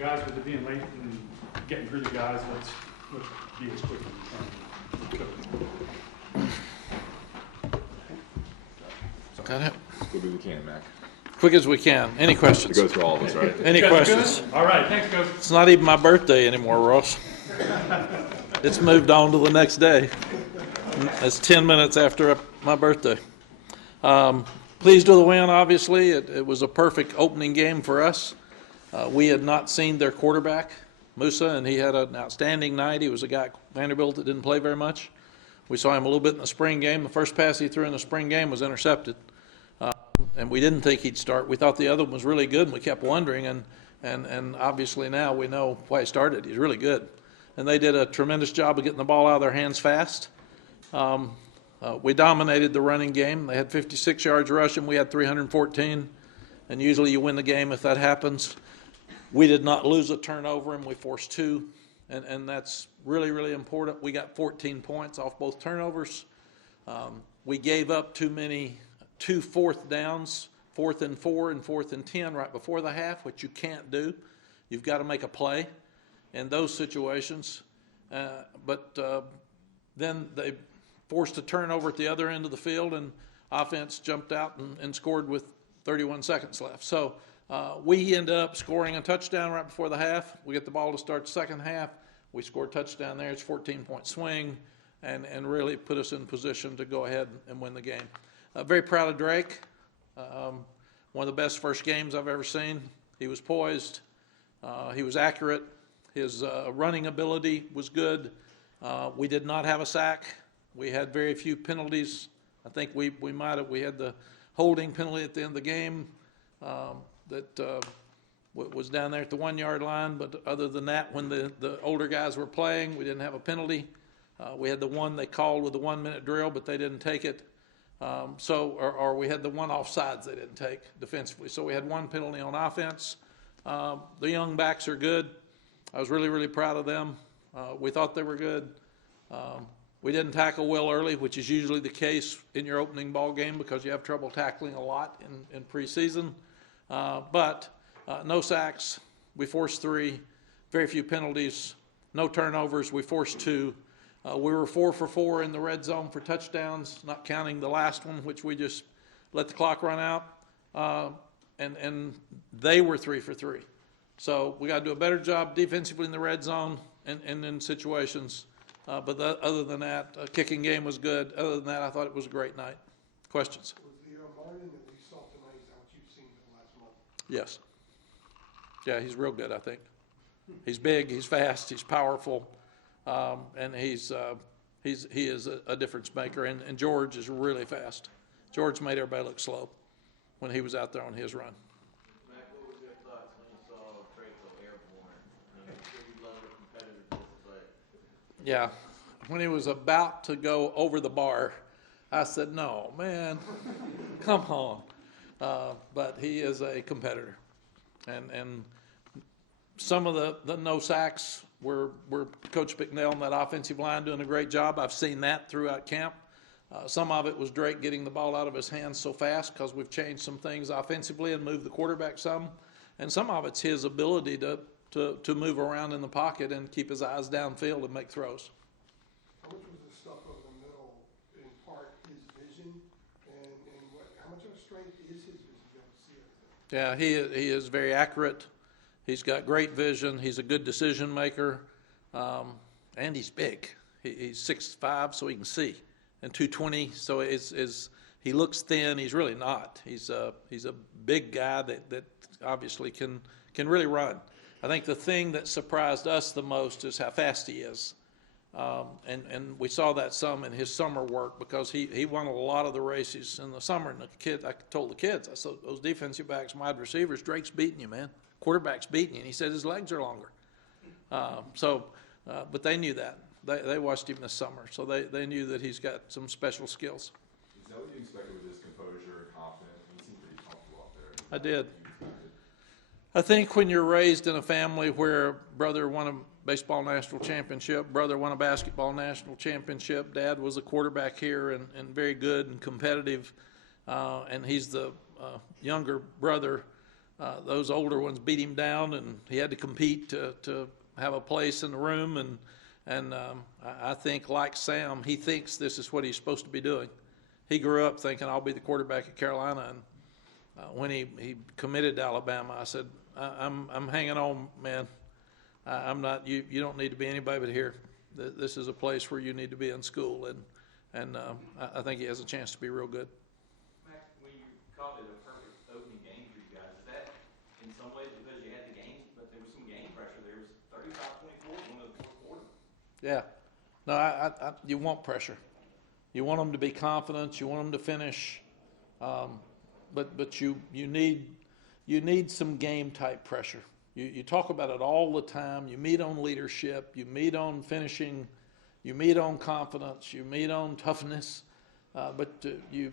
Guys, with it being late and getting through the guys, let's be as quick as we can. Got it. As quick as we can, Mac. Quick as we can. Any It questions? goes for all of us, right? Any Guys questions? good? All right, thanks, Coach. It's not even my birthday anymore, Ross. It's moved on to the next day. It's 10 minutes after my birthday. Pleased with the win, obviously. It was a perfect opening game for us. We had not seen their quarterback, Musa, and he had an outstanding night. He was a guy at Vanderbilt that didn't play very much. We saw him a little bit in the spring game. The first pass he threw in the spring game was intercepted. And we didn't think he'd start. We thought the other one was really good, and we kept wondering. And obviously now we know why he started. He's really good. And they did a tremendous job of getting the ball out of their hands fast. We dominated the running game. They had 56 yards rushing. We had 314. And usually you win the game if that happens. We did not lose a turnover, and we forced two. And that's really, really important. We got 14 points off both turnovers. We gave up too many 2 fourth downs, 4th and 4 and 4th and 10 right before the half, which you can't do. You've got to make a play in those situations. But then they forced a turnover at the other end of the field, and offense jumped out and scored with 31 seconds left. So we ended up scoring a touchdown right before the half. We get the ball to start the second half. We scored a touchdown there. It's a 14-point swing and really put us in position to go ahead and win the game. Very proud of Drake. One of the best first games I've ever seen. He was poised. He was accurate. His running ability was good. We did not have a sack. We had very few penalties. I think we had the holding penalty at the end of the game that was down there at the 1 yard line. But other than that, when the older guys were playing, we didn't have a penalty. We had the one they called with the 1 minute drill, but they didn't take it. Or we had the one offsides they didn't take defensively. So we had one penalty on offense. The young backs are good. I was really, really proud of them. We thought they were good. We didn't tackle well early, which is usually the case in your opening ball game because you have trouble tackling a lot in preseason. But no sacks. We forced 3. Very few penalties. No turnovers. We forced 2. We were 4 for 4 in the red zone for touchdowns, not counting the last one, which we just let the clock run out. And they were 3 for 3. So we got to do a better job defensively in the red zone and in situations. But other than that, kicking game was good. Other than that, I thought it was a great night. Questions? Was the Martin that we saw tonight, is that what you've seen for the last month? Yes. Yeah, he's real good, I think. He's big, he's fast, he's powerful, and he is a difference maker. And George is really fast. George made everybody look slow when he was out there on his run. Mac, what was your thoughts when you saw Drake go airborne? I'm sure you love a competitor but Yeah, when he was about to go over the bar, I said, no, man, come on. But he is a competitor. And some of the no sacks were Coach Bicknell and that offensive line doing a great job. I've seen that throughout camp. Some of it was Drake getting the ball out of his hands so fast because we've changed some things offensively and moved the quarterback some. And some of it's his ability to move around in the pocket and keep his eyes downfield and make throws. How much was the stuff over the middle in part his vision, and how much of a strength is his vision to be able to see everything? Yeah, he is very accurate. He's got great vision. He's a good decision maker, and he's big. He's 6'5", so he can see, and 220. So he looks thin. He's really not. He's a big guy that obviously can really run. I think the thing that surprised us the most is how fast he is. And we saw that some in his summer work because he won a lot of the races in the summer. And I told the kids, I said, those defensive backs, wide receivers, Drake's beating you, man. Quarterback's beating you. And he said his legs are longer. But they knew that. They watched him this summer. So they knew that he's got some special skills. Is that what you expected with his composure and confidence? He seemed pretty comfortable out there. I did. I think when you're raised in a family where brother won a baseball national championship, brother won a basketball national championship, dad was a quarterback here and very good and competitive, and he's the younger brother, those older ones beat him down, and he had to compete to have a place in the room. And I think, like Sam, he thinks this is what he's supposed to be doing. He grew up thinking, I'll be the quarterback at Carolina. And when he committed to Alabama, I said, I'm hanging on, man. I'm not. You don't need to be anybody but here. This is a place where you need to be in school, and I think he has a chance to be real good. Max, when you called it a perfect opening game for you guys, is that in some ways because you had the game, but there was some game pressure? There was 35-24 in one of the fourth quarter. Yeah. No, you want pressure. You want them to be confident. You want them to finish. But you need some game type pressure. You talk about it all the time. You meet on leadership. You meet on finishing. You meet on confidence. You meet on toughness. But you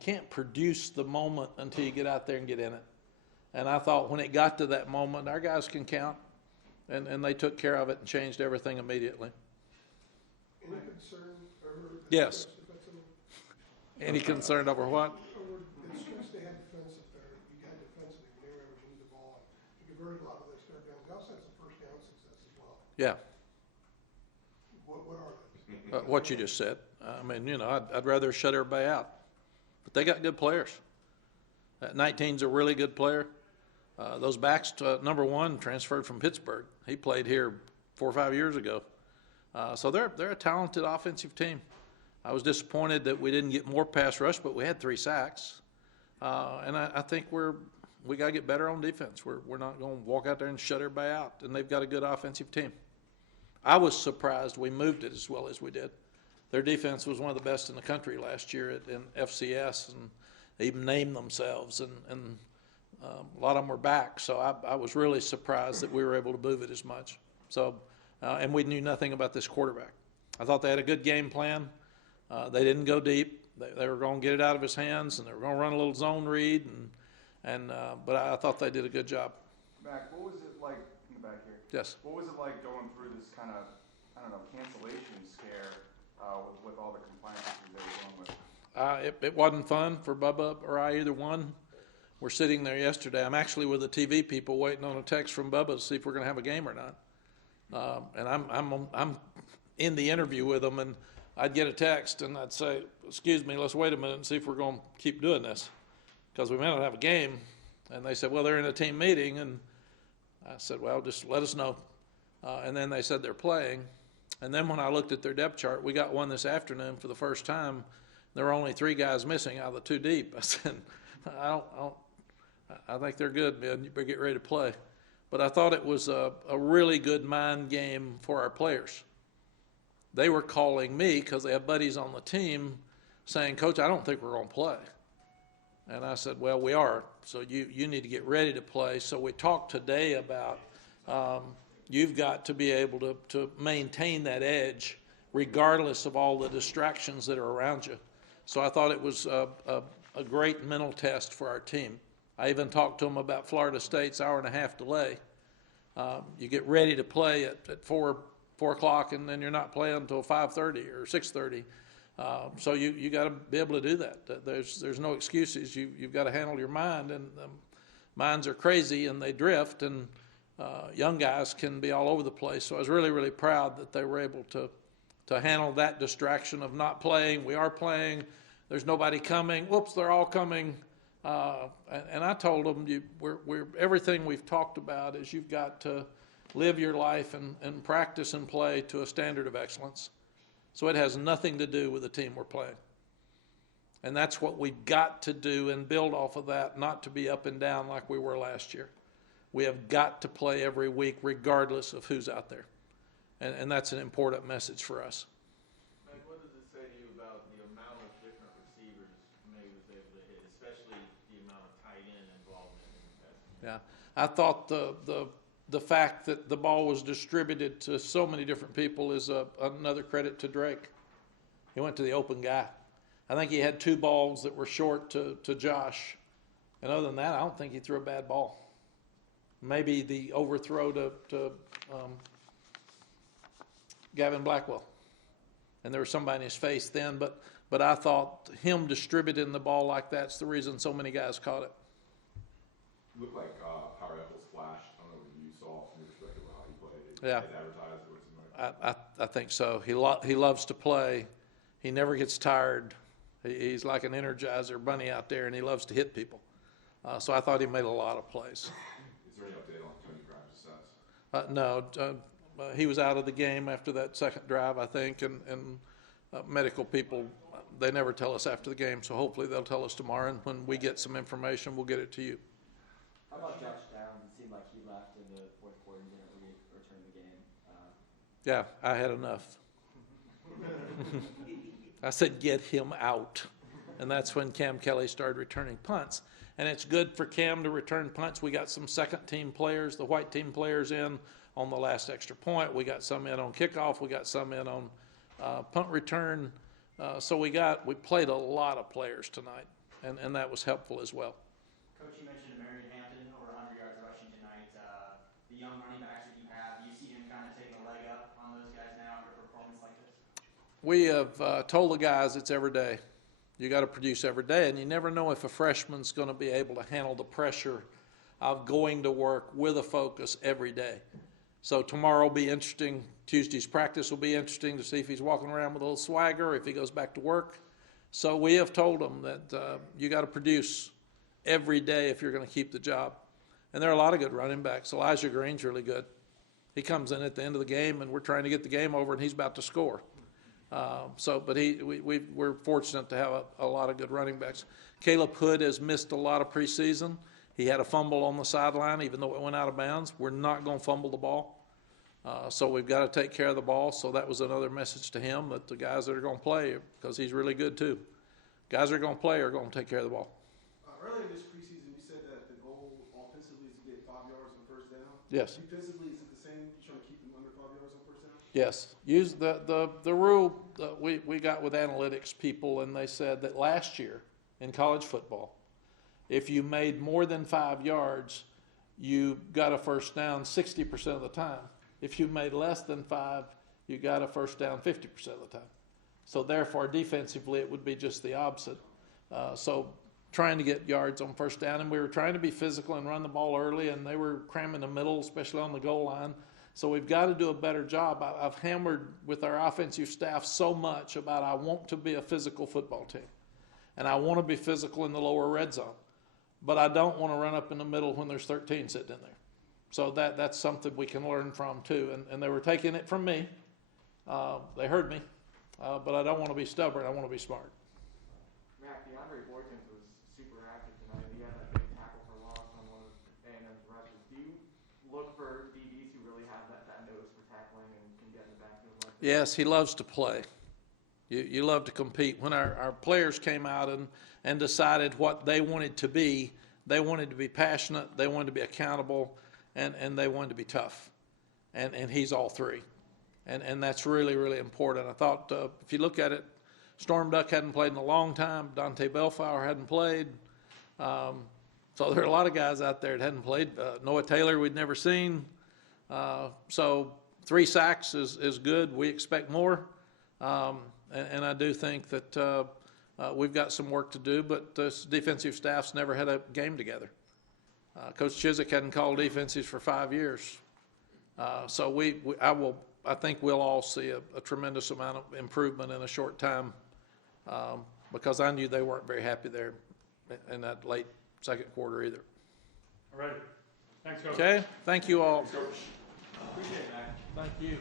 can't produce the moment until you get out there and get in it. And I thought when it got to that moment, our guys can count, and they took care of it and changed everything immediately. Any concern over? Yes. Any concern over what? Over the stress they had defensive there, you had defensively, when they were able to move the ball, you converted a lot of those third downs. They also had some first down success as well. Yeah. What are those? What you just said. I mean, I'd rather shut everybody out. But they got good players. 19's a really good player. Those backs, number one, transferred from Pittsburgh. He played here 4 or 5 years ago. So they're a talented offensive team. I was disappointed that we didn't get more pass rush, but we had 3 sacks. And I think we got to get better on defense. We're not going to walk out there and shut everybody out. And they've got a good offensive team. I was surprised we moved it as well as we did. Their defense was one of the best in the country last year in FCS, and they even named themselves, and a lot of them were back. So I was really surprised that we were able to move it as much. So, and we knew nothing about this quarterback. I thought they had a good game plan. They didn't go deep. They were going to get it out of his hands, and they were going to run a little zone read, but I thought they did a good job. Mac, what was it like in the back here? Yes. What was it like going through this kind of, cancellation scare with all the compliance issues they were dealing with? It wasn't fun for Bubba or I, either one. We're sitting there yesterday. I'm actually with the TV people waiting on a text from Bubba to see if we're going to have a game or not. And I'm in the interview with them, and I'd get a text, and I'd say, excuse me, let's wait a minute and see if we're going to keep doing this, because we may not have a game. And they said, well, they're in a team meeting. And I said, well, just let us know. And then they said they're playing. And then when I looked at their depth chart, we got one this afternoon for the first time. There were only 3 guys missing out of the 2 deep. I said, I think they're good, man. You better get ready to play. But I thought it was a really good mind game for our players. They were calling me because they have buddies on the team saying, Coach, I don't think we're going to play. And I said, well, we are. So you need to get ready to play. So we talked today about you've got to be able to maintain that edge regardless of all the distractions that are around you. So I thought it was a great mental test for our team. I even talked to them about Florida State's hour-and-a-half delay. You get ready to play at 4 o'clock, and then you're not playing until 5:30 or 6:30. So you got to be able to do that. There's no excuses. You've got to handle your mind, and minds are crazy and they drift, and young guys can be all over the place. So I was really, really proud that they were able to handle that distraction of not playing. We are playing. There's nobody coming. Whoops, they're all coming. And I told them, we're everything we've talked about is you've got to live your life and practice and play to a standard of excellence. So it has nothing to do with the team we're playing. And that's what we've got to do and build off of that, not to be up and down like we were last year. We have got to play every week regardless of who's out there. And that's an important message for us. Mike, what does it say to you about the amount of different receivers May was able to hit, especially the amount of tight end involvement in the passing? Yeah, I thought the fact that the ball was distributed to so many different people is another credit to Drake. He went to the open guy. I think he had 2 balls that were short to Josh. And other than that, I don't think he threw a bad ball. Maybe the overthrow to Gavin Blackwell. And there was somebody in his face then, but I thought him distributing the ball like that's the reason so many guys caught it. Looked like Power Apple's flash. I don't know what you saw from your perspective of how he played. Yeah. As advertised, what's it like? I think so. He loves to play. He never gets tired. He's like an Energizer bunny out there, and he loves to hit people. So I thought he made a lot of plays. Is there any update on Tony Grimes' stats? No, he was out of the game after that second drive, I think, and medical people, they never tell us after the game, so hopefully they'll tell us tomorrow, and when we get some information, we'll get it to you. How about Josh Brown? It seemed like he left in the fourth quarter and didn't return the game. Yeah, I had enough. I said, get him out. And that's when Cam Kelly started returning punts. And it's good for Cam to return punts. We got some second-team players, the white team players in on the last extra point. We got some in on kickoff. We got some in on punt return. So we played a lot of players tonight, and that was helpful as well. Coach, you mentioned Marion Hampton over 100 yards rushing tonight. The young running backs that you have, do you see him kind of taking a leg up on those guys now after a performance like this? We have told the guys it's every day. You got to produce every day, and you never know if a freshman's going to be able to handle the pressure of going to work with a focus every day. So tomorrow will be interesting. Tuesday's practice will be interesting to see if he's walking around with a little swagger, if he goes back to work. So we have told him that you got to produce every day if you're going to keep the job. And there are a lot of good running backs. Elijah Green's really good. He comes in at the end of the game, and we're trying to get the game over, and he's about to score. But we're fortunate to have a lot of good running backs. Caleb Hood has missed a lot of preseason. He had a fumble on the sideline, even though it went out of bounds. We're not going to fumble the ball. So we've got to take care of the ball. So that was another message to him, that the guys that are going to play, because he's really good too, guys that are going to play are going to take care of the ball. Earlier this preseason, you said that the goal offensively is to get 5 yards on first down. Yes. Defensively, is it the same? You're trying to keep them under 5 yards on first down? Yes. Use the rule that we got with analytics people, and they said that last year in college football, if you made more than 5 yards, you got a first down 60% of the time. If you made less than 5, you got a first down 50% of the time. So therefore, defensively, it would be just the opposite. So trying to get yards on first down, and we were trying to be physical and run the ball early, and they were cramming the middle, especially on the goal line. So we've got to do a better job. I've hammered with our offensive staff so much about I want to be a physical football team, and I want to be physical in the lower red zone, but I don't want to run up in the middle when there's 13 sitting in there. So that's something we can learn from too, and they were taking it from me. They heard me, but I don't want to be stubborn. I want to be smart. Mack, DeAndre Boykins was super active tonight. He had that big tackle for loss on one of A&M's rushes. Do you look for DBs who really have that nose for tackling and can get in the backfield like that? Yes, he loves to play. You love to compete. When our players came out and decided what they wanted to be, they wanted to be passionate, they wanted to be accountable, and they wanted to be tough. And he's all three. And that's really, really important. I thought if you look at it, Storm Duck hadn't played in a long time. Dante Bellflower hadn't played. So there are a lot of guys out there that hadn't played. Noah Taylor we'd never seen. So 3 sacks is good. We expect more. And I do think that we've got some work to do, but the defensive staff's never had a game together. Coach Chiswick hadn't called defenses for 5 years. So I think we'll all see a tremendous amount of improvement in a short time, because I knew they weren't very happy there in that late second quarter either. All right. Thanks, Coach. Okay, thank you all. Appreciate it, Mac. Thank you.